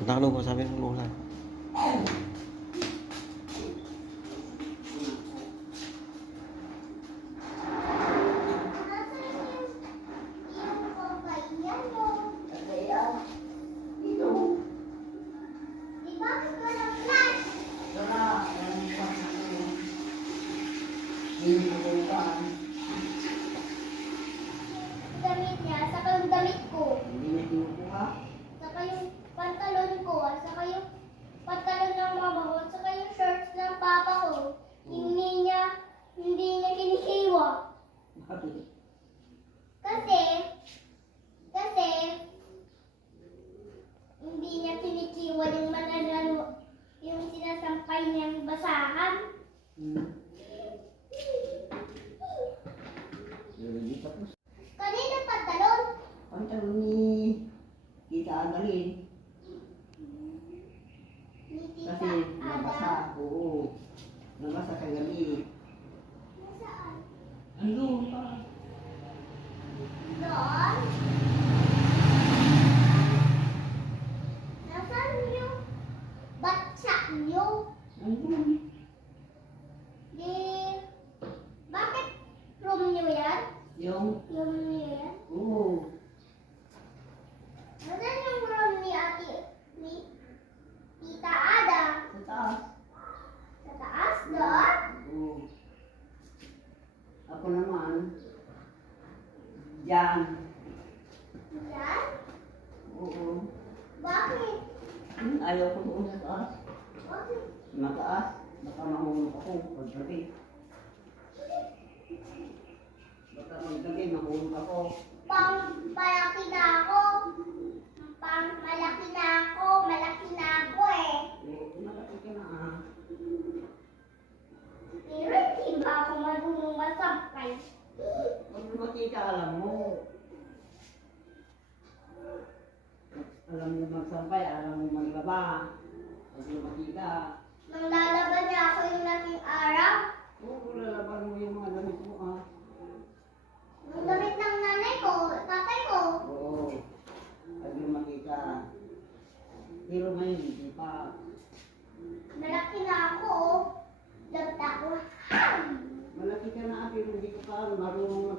Punta ka lupa, sabi ng Lola. Damit niya, saka yung damit ko. Hindi na kinukuha. Saka yung pantalon ko, saka yung pantalon ng mama ko, saka yung shorts ng papa ko. Hindi niya kinihiwa. Bakit? Kasi, hindi niya kinikiwa yung mananalo, yung sinasampay niyang basahan. Hindi tapos. Kanina pantalon. Pantalon ni Tita Adalyn. Ni Tita Kasi nabasa. Ada. Oo. Nabasa sa gabi. Nasaan? Andun pa. Doon? Nasaan yung batsa niyo? Andun. Di, bakit room niyo yan? Yung, Room niyo yan? oo. Nasaan yung room ni Tita Ada? Sa taas. Sa taas doon? Oo. Ako naman. Diyan. Yan? Oo. Bakit? Ayaw ko doon sa taas. Bakit? Mataas. Baka mahulog ako paggabi. Baka maggabi mahulog ako. Malaki na ako. Malaki na ako. Malaki na ako eh. Malaki ka na ah. Pero hindi ba ako marunong masampay? Pag lumaki ka, alam mo. Alam mo magsampay, alam mo maglaba. Pag lumaki ka, Nang lalaban niya ako yung laking araw. oo, lalaban mo yung mga damit mo ah. Yung damit ng nanay ko, tatay ko. Oo. Pag lumaki ka. Pero ngayon, hindi pa. Malaki na ako oh. Dapat ako. Malaki ka na, pero hindi ko pa marunong